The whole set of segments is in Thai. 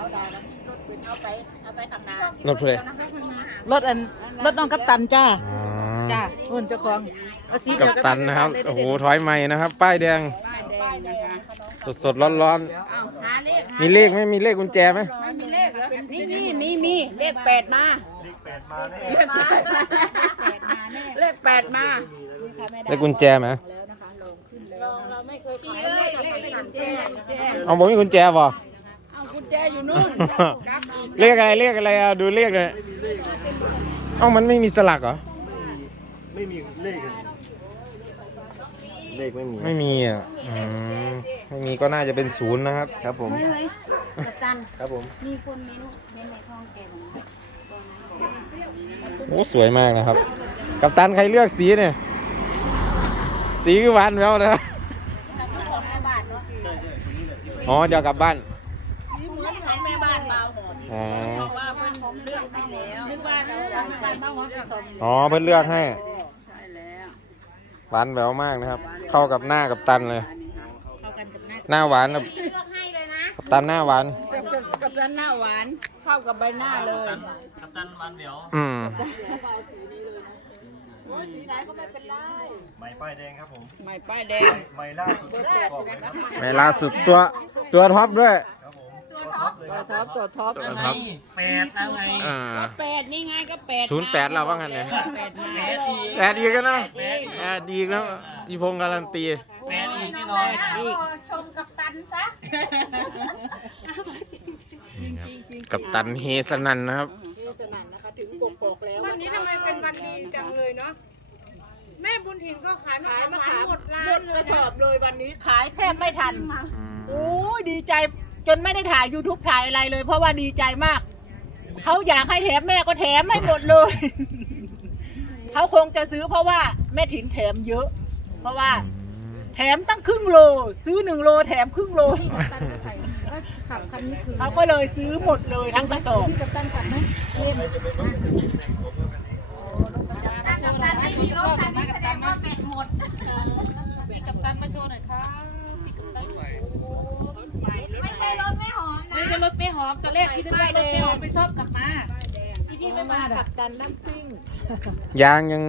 ผู้ใดรถอันรถน้องกัปตันจ้าอ๋อจ้าคนเจ้าของเอาสีกัเดียวปตันนะครับ โอ้โห ถอยใหม่นะครับ ป้ายแดง สดสดร้อนร้อนๆมีเลขไหมมีเลขกุญแจไหมนี่นี่มีมีเลขแปดมา เลขแปดมาเลขแปดมาเลขกุญแจไหมเอาผมมีกุญแจป่ะเอากุญแจ อยู่นู่นเลขอะไรเลขอะไรอะดูเลขเลยเอ้ามันไม่มีสลักเหรอ ไม่มีเลขอะเลขไม่มี ไม่มีอะอืมไม่มีก็น่าจะเป็นศูนย์นะครับ ครับผมเฮ้ยเฮ้ยกัปตันครับผม มีคนเม้นเม้นในท้องแกตรงนี้โอ้สวยมากนะครับ กับตันใครเลือกสีเนี่ย สีคือหวานแล้วนะครับอ๋อจะเอากลับบ้านสีเหมือน ของแม่บ้านมาหมดอ๋อว่าเพิ่นผมเลือกให้แล้วนึกว่าน้องกัปตันมาหัวผสมอ๋อ เพื่อนเลือกให้ใช่แล้วหวานแหววมากนะครับ เข้ากับหน้ากับตันเลย เข้ากันกับหน้าหน้าหวานกับเลือกให้เลยนะกับตันหน้าหวาน กับกับตันหน้าหวานเข้ากับใบหน้าเลยอืมสีไหนก็ไม่เป็นไรไม้ป้ายแดงครับผมใหม่ป้ายแดงไม้ล่าสุดที่กรอบเลยครับเวลาสุดตัวตัวท็อปด้วยครับผม ตัวท็อปเลยคตัวรับท็อปตัวท็อปตัวท็อป แปดแล้วไงอ่าแปดนี่ไงก็แปดศูนย์แปดเราว่างั้นเนี่ยแปดมาแปดอีกแปดดีกันเนาะแปดดีแล้วอีพงษ์การันตี แปดอีกพี่น้อยอีกชมกับตันซะกับตันเฮสนันนะครับที่สนั่นนะคะถึงกกอกแล้ววันนี้ทำไมเป็นวันดีจังเลยเนาะแม่บุญถิ่นก็ขายมะขายขามมะหวาขานมหมดร้าหมนดเลกยระสอบเลยวันนี้ขายแทบไม่ทันอืมโอ้ยดีใจ จนไม่ได้ถ่าย YouTube ถ่ายอะไรเลย เพราะว่าดีใจมาก เขาอยากให้แถมแม่ก็แถมไม่หมดเลย เขาคงจะซื้อเพราะว่าแม่ถิ่นแถมเยอะ เพราะว่า แถมตั้งครึ่งโล ซื้อหนึ่งโล แถมครึ่งโลขับคันนี้คือเขาก็เลยซื้อหมดเลยทั้งกระสอบกับตันขับไหมเล่นกับตันไม่มีรถคันนี้แสดงว่าแบตหมดพี่กัปตันมาโชว์หน่อยครับพี่กัปตัน ไม่ใช่รถไม่หอม ไม่ นะ ใช่รถไม่ห อมตอนแรกคิดว่ารถไม่หอมไปซ่อมกลับมาที่นี่ไม่มากัอะบตันน้ำซิ่งยางยัง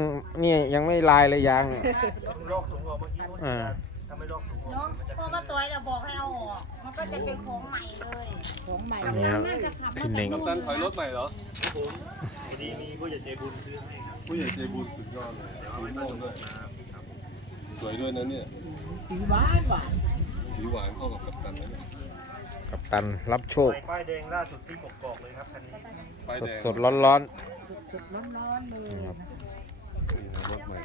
นี่ยังไม่ลายเลยยางเนี่ยต้องลอกถุงออกเมื่อกี้อ่าถ้าไม่ลอกถุงออกเนาะเพราะว่าตัวเราบอกให้เอาออก มันก็จะเป็นของใหม่เลยของใหม่อันนี้ครับพี่เน่งตันถอยรถใหม่เหรอไอ้นี่มีผู้ใหญ่ใจบุญซื้อให้ครับผู้ใหญ่ใจบุญสุดยอดเลยสีม่วงด้วยสวยด้วยนะเนี่ยสีหวานหวานสีหวานเข้ากับกัปตันนะเนี่ย กับตันรับโชคไม้ป้ายแดงล่าสุดที่กกอกเลยครับคันนี้ป้ายสดแดงสดร้อนร้อนสดๆร้อนๆเลยๆนี่ครับนี่นะรถใหม่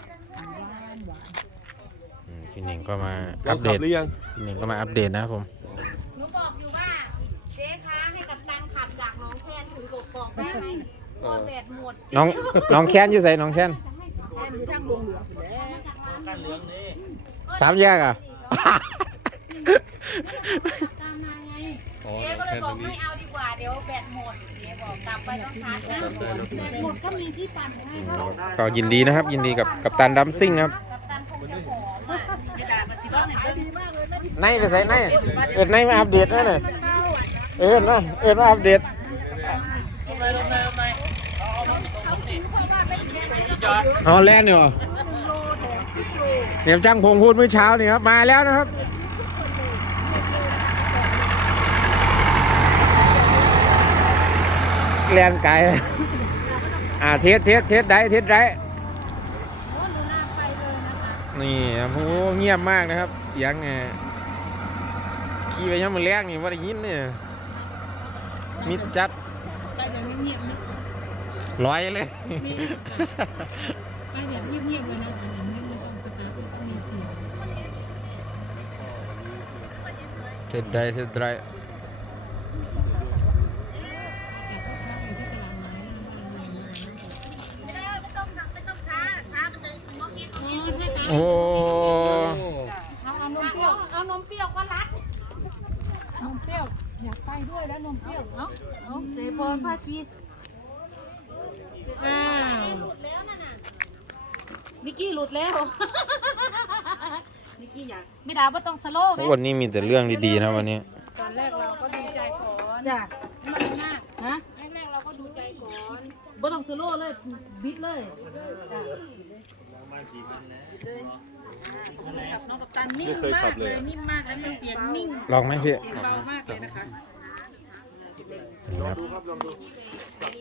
อืมพี่เน่งก็มาเราอัปเดขับตหรือยังพี่เน่งก็มาอัปเดตนะครับผม หนูบอกอยู่ว่าเจ๊คะให้กับตันขับจากหน้องแคนถึงกกอกได้ไหมกลัวแบตหมดน้องน้องแค้นอยู่ใส่น้องแค้นแอนอยู่ทางดวงเหลืองอยู่แล้วกันเหลืองนี่สามแยกอะ ตามมาไงอ๋อเจ๊ก็เลแค่ยบตอรกงนี้ไม่เอาดีกว่าเดี๋ยวแบตหมดเจ๊บอกกลับไปต้องชาร์จแบตหมดแบตหมดก็มีที่ปั่นให้เพราะก็ยินดีนะครับ ยินดีกับกับตันดัมซิ่งนะครับกับตันคงจะหอมอะไม่ด่ามาสิบ้างเห็นขายดีมากเลยแม่ถิ่นในไปใส่ในเอิดในมาอัปเดตนั่นน่ะเอิดนะเอิดมาอัปเดตรถไหนรถไหนรถไหนเอาเอามันส่งผมนี่จอดอ๋อแลนด์เหรอเนี่ยช่างพงพูดเมื่อเช้านี่ครับมาแล้วนะครับ แลนด์ไกลอ่าเทสเทสเทสได้เทสได้นี่ครับโอ้โหเงียบมากนะครับ เสียงเนี่ยขี่ไปยังมือแรกนี่ว่าได้ยินเนี่ยมิดจัดไปแบบเงียบๆนะร้อยเลยไปแบบเงียบๆเลยนะไม่ต้องสตาร์ทต้องมีเสียงเทสได้ โอ้เอาเอานมเปรี้ยวเอานมเปรี้ยวก็รัดนมเปรี้ยวอยากไปด้วยแล้วนมเปรี้ยวเนาะเอาเสพรพาชีอ้าวหลุดแล้วนั่นน่ะนิกกี้หลุดแล้วนิกกี้อยากไม่ดาว่าต้องสโลว์ไหมวันนี้มีแต่เรื่องดีๆนะวันนี้ ตอนแรกเราก็ดูใจก่อนจ้ะไม่มากฮะ แรกๆเราก็ดูใจก่อน บ่ต้องสโลว์เลยบิดเลยกับน้องกับตันนิ่มมากเลยนิ่มมากแล้วก็เสียงนิ่งลองไหมพี่เสียงเบามากเลยนะคะนี่ครับ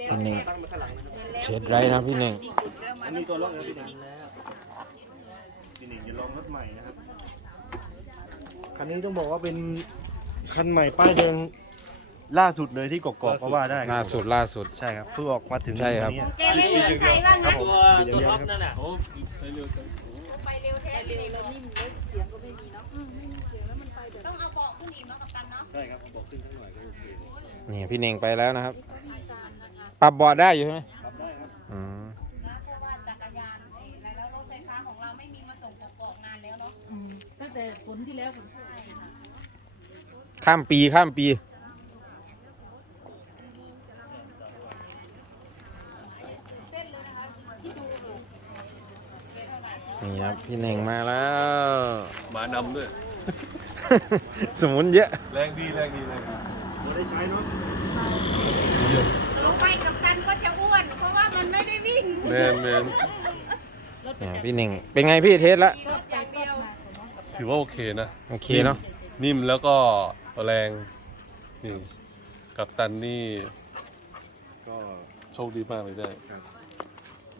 พี่เน่งเช็ดไรนะพี่เน่งอันนี้ตัวล็อกแล้วพี่หนิงพี่หนิงจะลองรถใหม่นะครับคันนี้ต้องบอกว่าเป็นคันใหม่ป้ายแดง ล่าสุดเลยที่กกอกก็ว่าได้ครับล่าสุดล่าสุด ใช่ครับเพิ่งออกมาถึงใช่ครับ วันนี้แกไม่เหมือนใครว่างั้นตัวตัวท็อปนั่นน่ะโอ้ไปเร็วจังไปเร็วแท้เลยเรานิ่มเลยเสียงก็ไม่มีเนาะต้องเอาเบาะขึ้นอีกเนาะกับตันเนาะใช่ครับผมบอกขึ้นสักหน่อยก็โอเคนี่พี่เน่งไปแล้วนะครับ ปรับเบาะได้อยู่ใช่ไหมอืมนะเพราะว่าจักรยานเอ้ยอะไรแล้วรถไฟฟ้าของเราไม่มีมาส่งกกอกนานแล้วเนาะตั้งแต่ฝนที่แล้วฝนข้ามปีข้ามปี นี่ครับพี่เน่งมาแล้วหมานำด้วย สมุนเยอะแรงดีแรงดีแรงดีเราได้ใช้เนาะต่อไปกับตันก็จะอ้วน เพราะว่ามันไม่ได้วิ่งแมนแมนเนี่ยพี่เน่งเป็นไงพี่เทสละอย่างเดียวถือว่าโอเคนะโอเคเนาะนิ่มแล้วก็แรงนี่กับตันนี่ ก็โชคดีมากเลยได้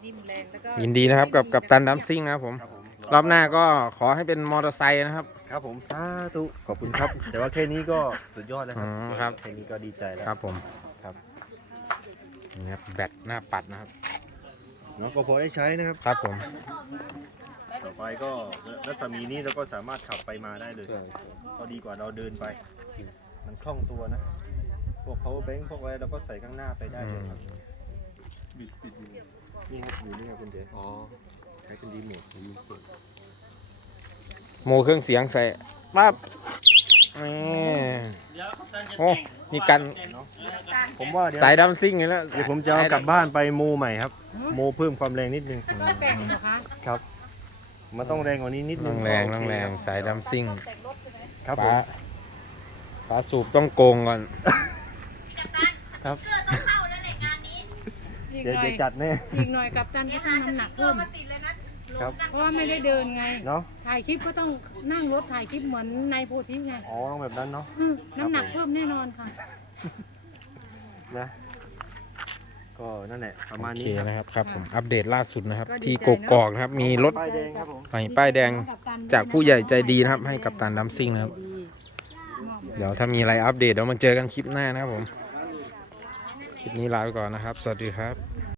นิ่มแรงแล้วก็ยินดีนะครับกับกับตันดัมซิ่งนะครับผม ครับผมรอบหน้าก็ขอให้เป็นมอเตอร์ไซค์นะครับ ครับผมสาธุขอบคุณครับ แต่ว่าแค่นี้ก็สุดยอดแล้วครัอืมครับ แค่นี้ก็ดีใจแล้ว ครับผมครับ นี่ครับแบตหน้าปัดนะครับ เนาะก็พอได้ใช้นะครับ ครับผมต่อไปก็รัศมีนี้เราก็สามารถขับไปมาได้เลยใช่ก็ดีกว่าเราเดินไป มันคล่องตัวนะ พวก power bank พวกอะไรเราก็ใส่ข้างหน้าไปได้เลยครับ บิดบิดอยู่นี่ครับอยู่นี่ครับคุณเจอ๋อใช้เป็นรีโมทโมเครื่องเสียงใส่ปั๊บนี่เดี๋ยวกัปตันจะโอ้แต่งมีกันเนาะผมว่าเดี๋ยวสายดัมซิ่งอยู่แล้วเดี๋ยวผมจะเอากลับบ้านไปโมใหม่ครับ โมเพิ่มความแรงนิดนึงต้องแต่งเหรอคะครับมันต้องแรงกว่านี้นิดนึต้องงแรงต้องแรงสายดัมซิ่งครับผฟ้ามฟ้าสูบต้องโกงก่อนครับ อีกเดี๋ยวหน่อยจะจัดแน่อีกหน่อยกับตันก็ต้องน้ำหนักเสื้อเพิ่มมาติดเลยนะครับเพราะว่าไม่ได้เดินไง เนาะถ่ายคลิปก็ต้องนั่งรถถ่ายคลิปเหมือนในโพธิไงอ๋อต้องแบบนั้นเนาะอืมน้ำหนักเพิ่มแน่นอนค่ะ นะ ก็นั่นแหละประโอมาณเคนี้ครับนะครับครับผมอัปเดตล่าสุดนะครับ ก็ดีที่ใจกเนอะกอกนะครับมีรถป้ายแดงครับผม ใหม่ป้ายแดง จากผู้ใหญ่ใจดีนะครับให้กับตันดัมซิ่งนะครับ เดี๋ยวถ้ามีอะไรอัปเดตเดี๋ยวมาเจอกันคลิปหน้านะครับผมค ลิปนี้ลาไปก่อนนะครับ สวัสดีครับ